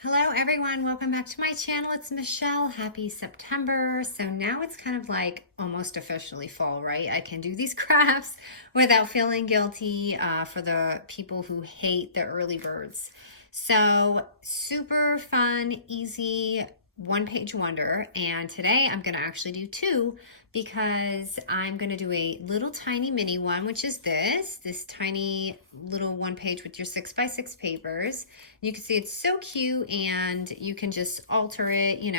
Hello everyone, welcome back to my channel. It's Michelle. Happy September. So now it's kind of like almost officially fall, right? I can do these crafts without feeling guilty for the people who hate the early birds. So super fun, easy, one-page wonder. And today I'm gonna actually do two because I'm gonna do a little tiny mini one, which is this tiny little one page with your 6x6 papers. You can see it's so cute, and you can just alter it, you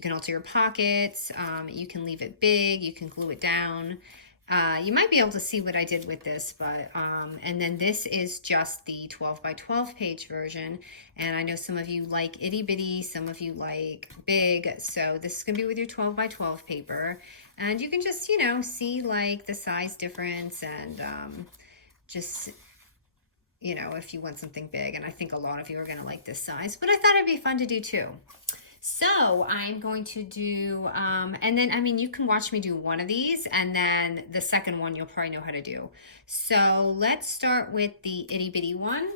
can alter your pockets, you can leave it big, you can glue it down. You might be able to see what I did with this, but, and then this is just the 12 by 12 page version. And I know some of you like itty bitty, some of you like big. So this is gonna be with your 12 by 12 paper. And you can just, see like the size difference and just, if you want something big. And I think a lot of you are gonna like this size, but I thought it'd be fun to do too. So I'm going to do, and then, you can watch me do one of these, and then the second one you'll probably know how to do. So let's start with the itty bitty one.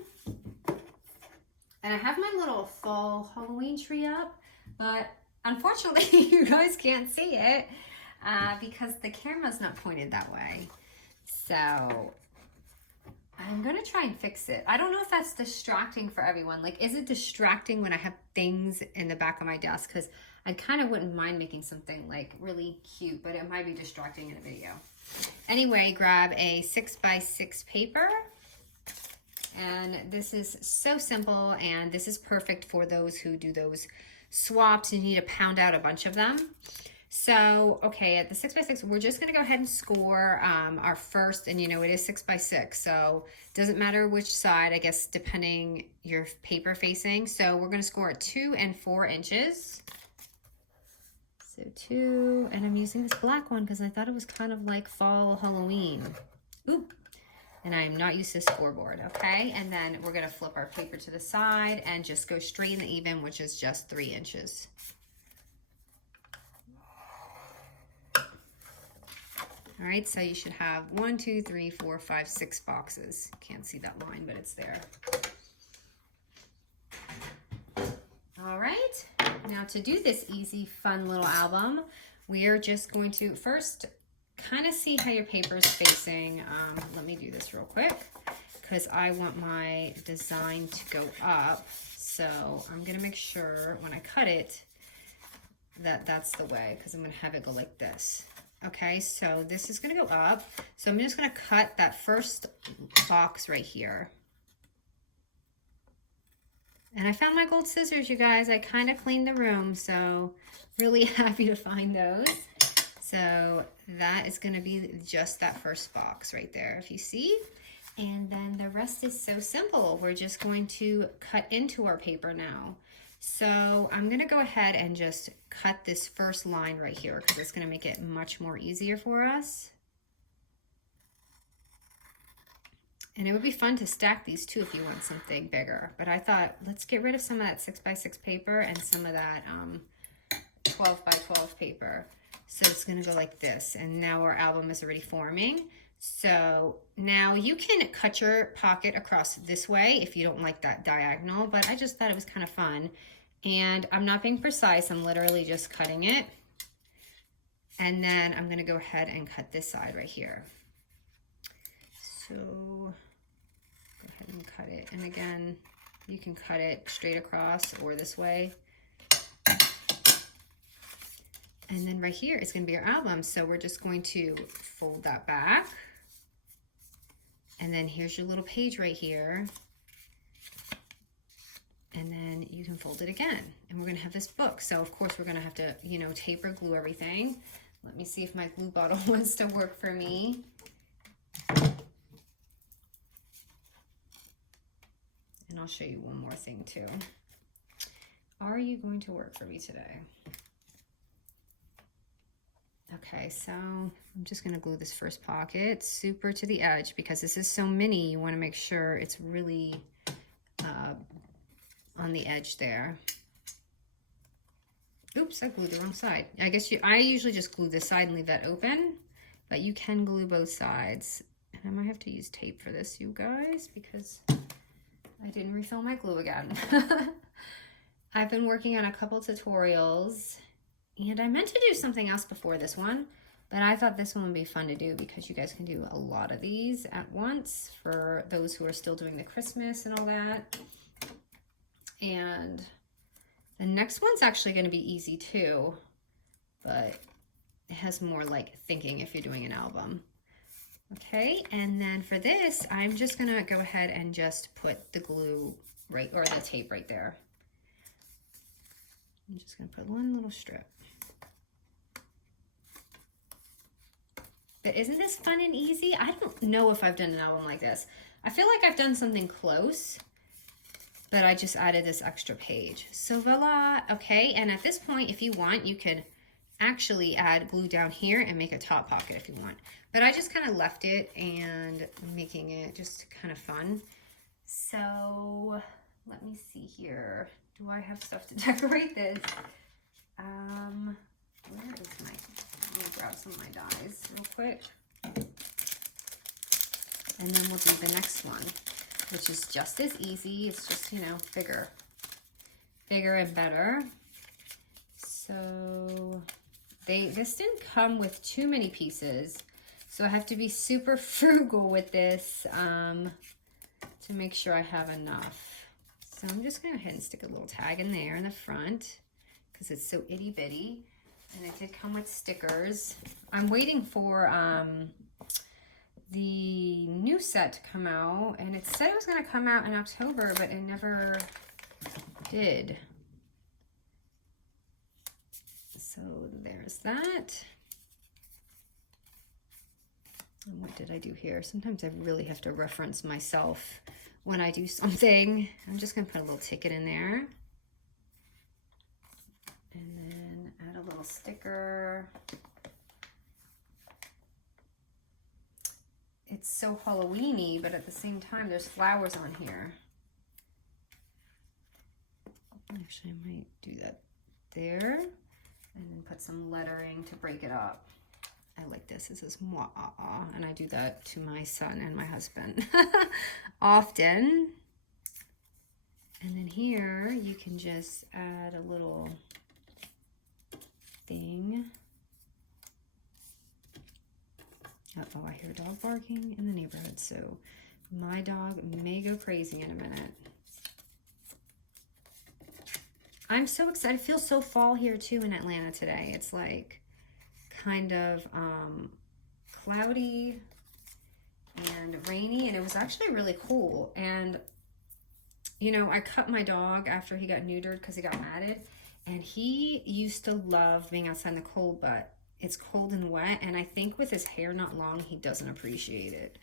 And I have my little fall Halloween tree up, but unfortunately you guys can't see it because the camera's not pointed that way. So I'm gonna try and fix it. I don't know if that's distracting for everyone. Like, is it distracting when I have things in the back of my desk? Because I kind of wouldn't mind making something like really cute, but it might be distracting in a video. Anyway, grab a 6x6 paper. And this is so simple, and this is perfect for those who do those swaps and you need to pound out a bunch of them. So, okay, at the 6x6, we're just gonna go ahead and score our first, and it is 6x6, so it doesn't matter which side, I guess, depending your paper facing. So we're gonna score at 2 and 4 inches. So 2, and I'm using this black one because I thought it was kind of like fall Halloween. Ooh, and I'm not used to Scoreboard, okay? And then we're gonna flip our paper to the side and just go straight and even, which is just 3 inches. All right, so you should have 1, 2, 3, 4, 5, 6 boxes. Can't see that line, but it's there. All right, now to do this easy, fun little album, we are just going to first kind of see how your paper is facing. Let me do this real quick because I want my design to go up. So I'm gonna make sure when I cut it that that's the way, because I'm gonna have it go like this. Okay, so this is gonna go up. So I'm just gonna cut that first box right here. And I found my gold scissors, you guys. I kind of cleaned the room, so really happy to find those. So that is gonna be just that first box right there, if you see. And then the rest is so simple. We're just going to cut into our paper now. So I'm gonna go ahead and just cut this first line right here because it's gonna make it much more easier for us. And it would be fun to stack these too if you want something bigger. But I thought, let's get rid of some of that 6x6 paper and some of that 12 by 12 paper. So it's gonna go like this. And now our album is already forming. So now you can cut your pocket across this way if you don't like that diagonal, but I just thought it was kind of fun. And I'm not being precise, I'm literally just cutting it. And then I'm gonna go ahead and cut this side right here. So go ahead and cut it. And again, you can cut it straight across or this way. And then right here is gonna be our album. So we're just going to fold that back. And then here's your little page right here. And then you can fold it again. And we're gonna have this book. So of course we're gonna have to, tape or glue everything. Let me see if my glue bottle wants to work for me. And I'll show you one more thing too. Are you going to work for me today? Okay, so I'm just gonna glue this first pocket super to the edge because this is so mini, you wanna make sure it's really on the edge there. Oops, I glued the wrong side. I usually just glue this side and leave that open, but you can glue both sides. And I might have to use tape for this, you guys, because I didn't refill my glue again. I've been working on a couple tutorials, and I meant to do something else before this one, but I thought this one would be fun to do because you guys can do a lot of these at once for those who are still doing the Christmas and all that. And the next one's actually going to be easy too, but it has more like thinking if you're doing an album. Okay, and then for this, I'm just going to go ahead and just put the glue right, or the tape right there. I'm just going to put one little strip. But isn't this fun and easy? I don't know if I've done an album like this. I feel like I've done something close, but I just added this extra page. So voila, okay, and at this point, if you want, you could actually add glue down here and make a top pocket if you want. But I just kind of left it and making it just kind of fun. So let me see here. Do I have stuff to decorate this? Where is my, let me grab some of my dies real quick. And then we'll do the next one, which is just as easy. It's just, you know, bigger and better. So this didn't come with too many pieces. So I have to be super frugal with this to make sure I have enough. So I'm just going to go ahead and stick a little tag in there in the front because it's so itty bitty. And it did come with stickers. I'm waiting for the new set to come out. And it said it was going to come out in October, but it never did. So there's that. And what did I do here? Sometimes I really have to reference myself when I do something. I'm just going to put a little ticket in there. And then add a little sticker. It's so Halloween-y, but at the same time, there's flowers on here. Actually, I might do that there. And then put some lettering to break it up. I like this. It says moi, and I do that to my son and my husband often. And then here you can just add a little thing. Uh-oh, I hear a dog barking in the neighborhood, so my dog may go crazy in a minute. I'm so excited. It feels so fall here too in Atlanta today. It's like kind of cloudy and rainy, and it was actually really cool. And you know, I cut my dog after he got neutered because he got matted, and he used to love being outside in the cold, but it's cold and wet, and I think with his hair not long, he doesn't appreciate it.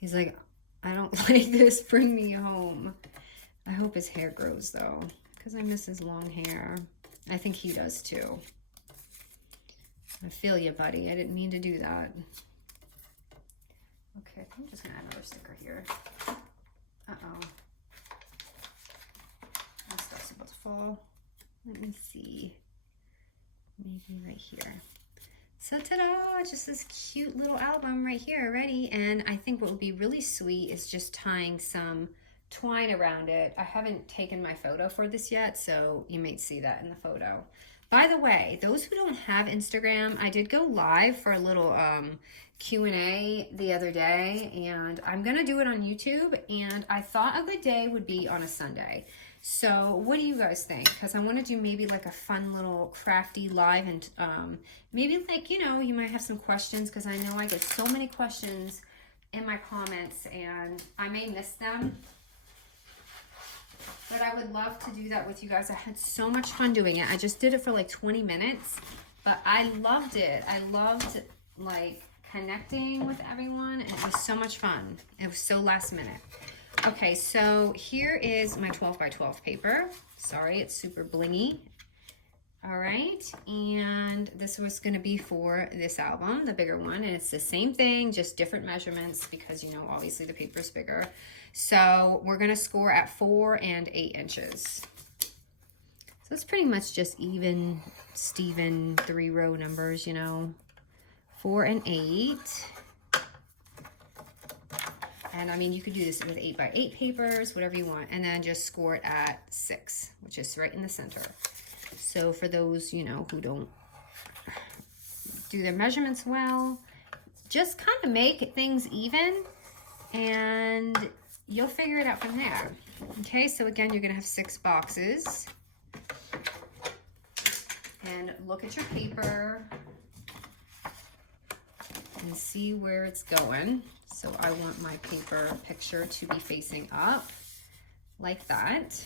He's like, I don't like this, bring me home. I hope his hair grows though, because I miss his long hair. I think he does too. I feel you, buddy. I didn't mean to do that. Okay, I'm just gonna add another sticker here. Uh-oh. My stuff's about to fall. Let me see. Maybe right here. So ta-da! Just this cute little album right here, ready. And I think what would be really sweet is just tying some twine around it. I haven't taken my photo for this yet, so you might see that in the photo. By the way, those who don't have Instagram, I did go live for a little Q&A the other day, and I'm gonna do it on YouTube, and I thought a good day would be on a Sunday. So what do you guys think? Because I want to do maybe like a fun little crafty live, and maybe like, you know, you might have some questions, because I know I get so many questions in my comments and I may miss them. But I would love to do that with you guys. I had so much fun doing it. I just did it for like 20 minutes, but I loved it. I loved like connecting with everyone. And it was so much fun. It was so last minute. Okay, so here is my 12 by 12 paper. Sorry, it's super blingy. All right, and this was gonna be for this album, the bigger one, and it's the same thing, just different measurements because, you know, obviously the paper is bigger. So we're gonna score at 4 and 8 inches. So it's pretty much just even Steven 3-row numbers, you know, 4 and 8. And I mean, you could do this with 8x8 papers, whatever you want, and then just score it at 6, which is right in the center. So for those, you know, who don't do their measurements well, just kind of make things even and you'll figure it out from there. Okay, so again, you're gonna have 6 boxes. And look at your paper and see where it's going. So I want my paper picture to be facing up like that.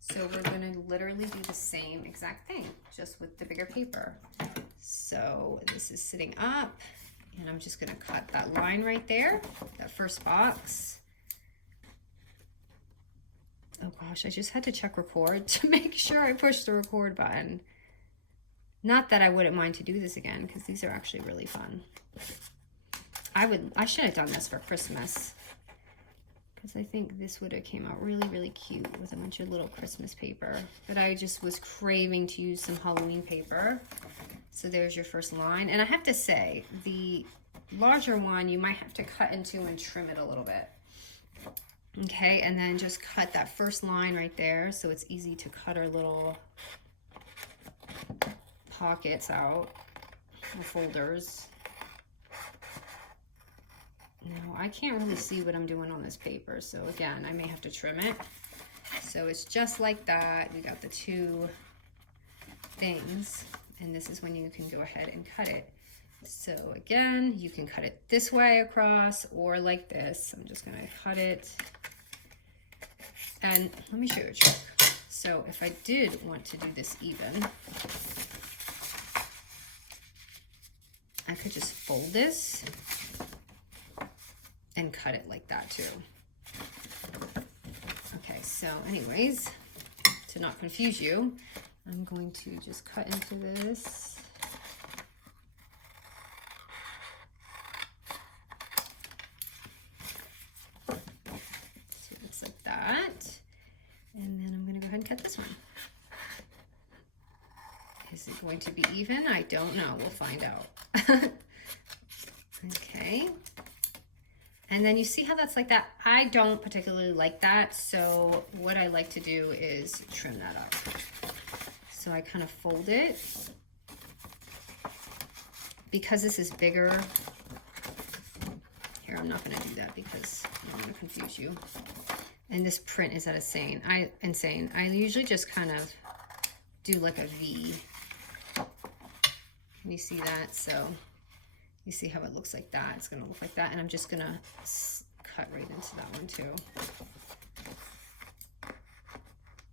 So we're gonna literally do the same exact thing, just with the bigger paper. So this is sitting up, and I'm just gonna cut that line right there, that first box. Oh gosh, I just had to check record to make sure I pushed the record button. Not that I wouldn't mind to do this again, because these are actually really fun. I should have done this for Christmas, because I think this would have came out really, really cute with a bunch of little Christmas paper. But I just was craving to use some Halloween paper. So there's your first line. And I have to say, the larger one, you might have to cut into and trim it a little bit. Okay, and then just cut that first line right there, so it's easy to cut our little pockets out, or folders. Now, I can't really see what I'm doing on this paper, so again, I may have to trim it. So it's just like that. We got the 2 things, and this is when you can go ahead and cut it. So again, you can cut it this way across or like this. I'm just gonna cut it. And let me show you a trick. So if I did want to do this even, I could just fold this and cut it like that too. Okay, so anyways, to not confuse you, I'm going to just cut into this. So it looks like that. And then I'm gonna go ahead and cut this one. Is it going to be even? I don't know, we'll find out. Okay. And then you see how that's like that? I don't particularly like that, so what I like to do is trim that up. So I kind of fold it. Because this is bigger, here, I'm not gonna do that because I don't wanna confuse you. And this print is insane. I usually just kind of do like a V. Can you see that? So you see how it looks like that? It's gonna look like that, and I'm just gonna cut right into that one too.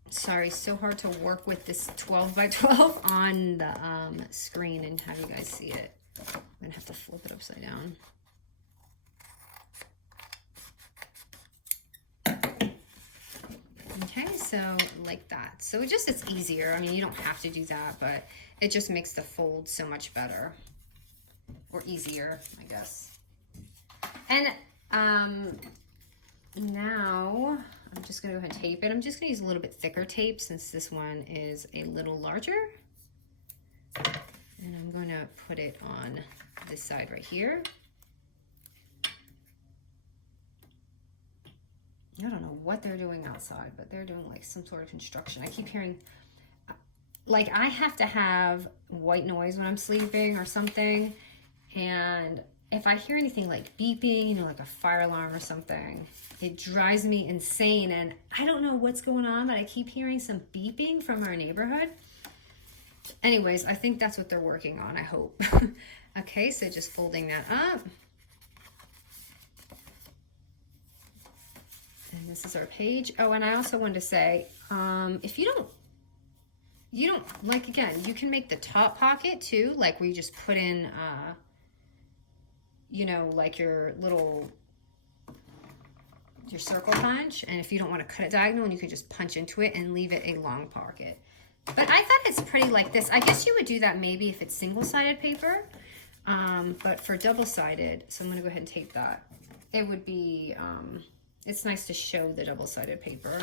Sorry, so hard to work with this 12 by 12 on the screen and have you guys see it. I'm gonna have to flip it upside down. Okay, so like that. So it's easier. I mean, you don't have to do that, but it just makes the fold so much better. Or easier, I guess. And now I'm just gonna go ahead and tape it. I'm just gonna use a little bit thicker tape since this one is a little larger. And I'm gonna put it on this side right here. I don't know what they're doing outside, but they're doing like some sort of construction. I keep hearing, like I have to have white noise when I'm sleeping or something. And if I hear anything like beeping, you know, like a fire alarm or something, it drives me insane. And I don't know what's going on, but I keep hearing some beeping from our neighborhood. Anyways, I think that's what they're working on, I hope. Okay, so just folding that up. And this is our page. Oh, and I also wanted to say, if you don't like, again, you can make the top pocket too, like where you just put in, you know, like your circle punch. And if you don't want to cut it diagonal, you can just punch into it and leave it a long pocket. But I thought it's pretty like this. I guess you would do that maybe if it's single-sided paper, but for double-sided, so I'm gonna go ahead and tape that. It would be, it's nice to show the double-sided paper.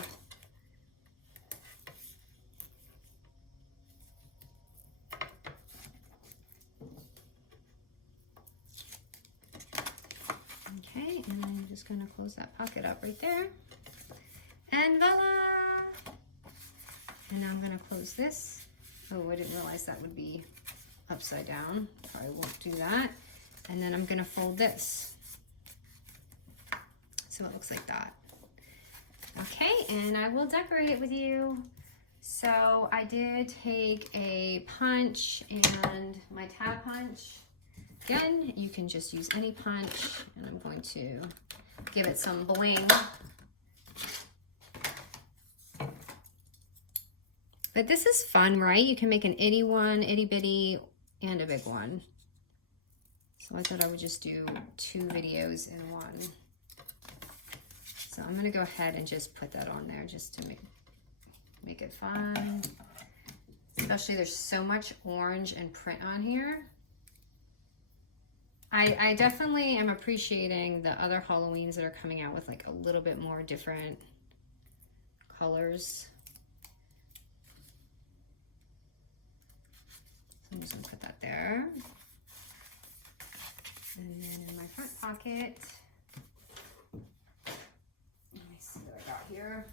Okay, and then you just gonna close that pocket up right there. And voila! And now I'm gonna close this. Oh, I didn't realize that would be upside down. Probably won't do that. And then I'm gonna fold this. So it looks like that. Okay, and I will decorate it with you. So I did take a punch and my tab punch. Again, you can just use any punch, and I'm going to give it some bling. But this is fun, right? You can make an itty one, itty bitty, and a big one. So I thought I would just do 2 videos in one. So I'm gonna go ahead and just put that on there just to make it fun. Especially there's so much orange and print on here. I definitely am appreciating the other Halloweens that are coming out with like a little bit more different colors. So I'm just gonna put that there. And then in my front pocket, let me see what I got here.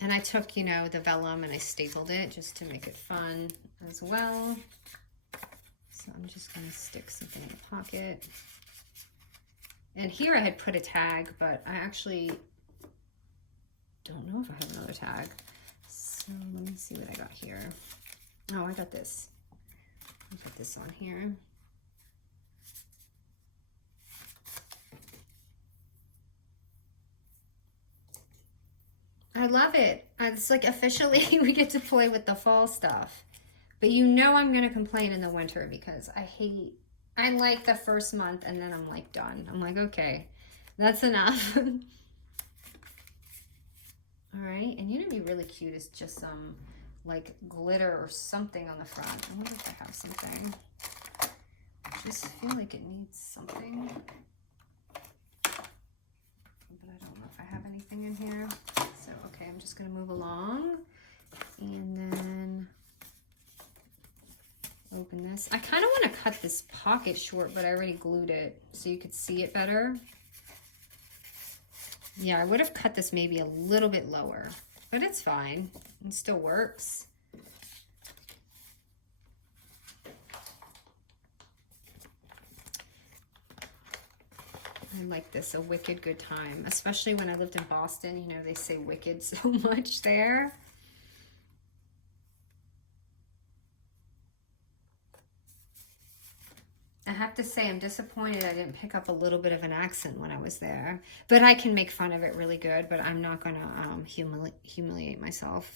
And I took, you know, the vellum and I stapled it just to make it fun as well. So I'm just gonna stick something in the pocket. And here I had put a tag, but I actually don't know if I have another tag. So let me see what I got here. Oh, I got this. I'll put this on here. I love it. It's like officially we get to play with the fall stuff. But you know I'm going to complain in the winter because I like the first month and then I'm like done. I'm like, okay, that's enough. All right, and you know what'd be really cute is just some like glitter or something on the front. I wonder if I have something. I just feel like it needs something. But I don't know if I have anything in here. So, okay, I'm just gonna move along and then open this. I kind of want to cut this pocket short, but I already glued it so you could see it better. Yeah, I would have cut this maybe a little bit lower, but it's fine. It still works. I like this, a wicked good time, especially when I lived in Boston. You know, they say wicked so much there. I have to say, I'm disappointed I didn't pick up a little bit of an accent when I was there. But I can make fun of it really good, but I'm not going to humiliate myself.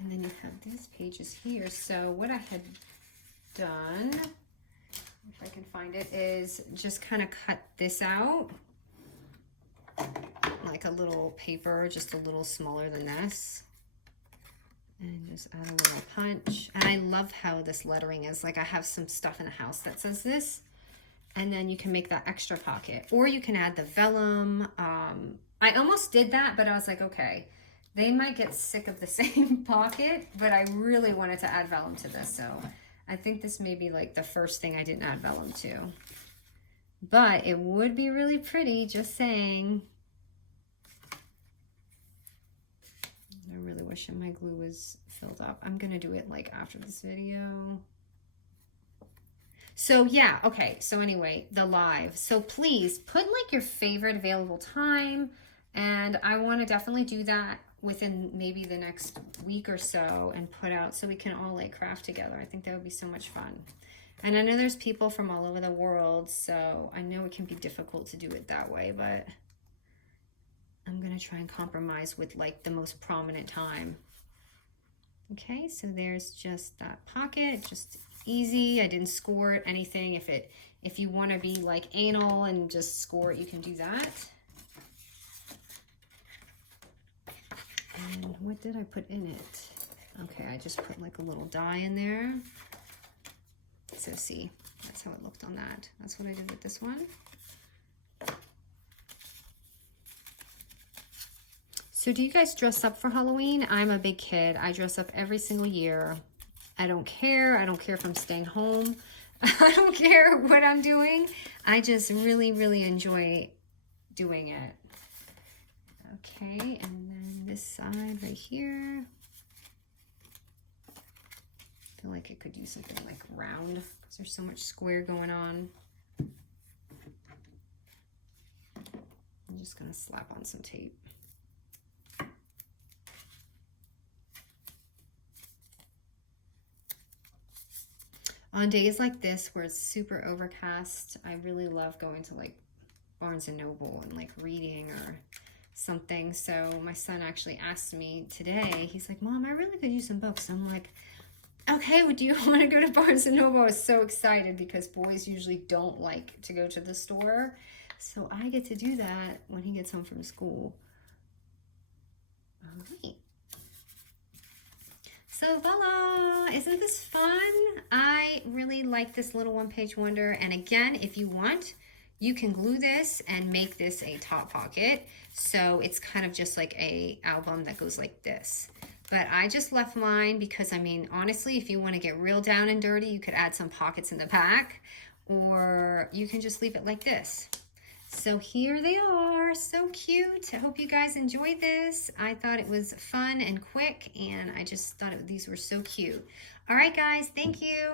And then you have these pages here. So what I had done, if I can find it, is just kind of cut this out. Like a little paper, just a little smaller than this. And just add a little punch. And I love how this lettering is. Like I have some stuff in the house that says this. And then you can make that extra pocket. Or you can add the vellum. I almost did that, but I was like, okay, they might get sick of the same pocket, but I really wanted to add vellum to this. So I think this may be like the first thing I didn't add vellum to. But it would be really pretty, just saying. I really wish my glue was filled up. I'm gonna do it like after this video. So yeah, okay, so anyway, the live. So please put like your favorite available time, and I wanna definitely do that within maybe the next week or so and put out so we can all like craft together. I think that would be so much fun. And I know there's people from all over the world, so I know it can be difficult to do it that way, but I'm gonna try and compromise with like the most prominent time. Okay, so there's just that pocket, just easy. I didn't score it, anything. If you wanna be like anal and just score it, you can do that. And what did I put in it? Okay, I just put like a little die in there. So see, that's how it looked on that. That's what I did with this one. So do you guys dress up for Halloween? I'm a big kid. I dress up every single year. I don't care. I don't care if I'm staying home. I don't care what I'm doing. I just really, really enjoy doing it. Okay, and then this side right here. I feel like it could use something like round because there's so much square going on. I'm just gonna slap on some tape. On days like this where it's super overcast, I really love going to like Barnes and Noble and like reading or something. So my son actually asked me today, he's like, Mom, I really could use some books. I'm like, okay, would you want to go to Barnes and Noble? I was so excited because boys usually don't like to go to the store. So I get to do that when he gets home from school. All right. So voila, isn't this fun? I really like this little one-page wonder. And again, if you want, you can glue this and make this a top pocket. So it's kind of just like a album that goes like this. But I just left mine because, I mean, honestly, if you want to get real down and dirty, you could add some pockets in the back, or you can just leave it like this. So here they are, so cute. I hope you guys enjoyed this. I thought it was fun and quick, and I just thought these were so cute. All right, guys, thank you.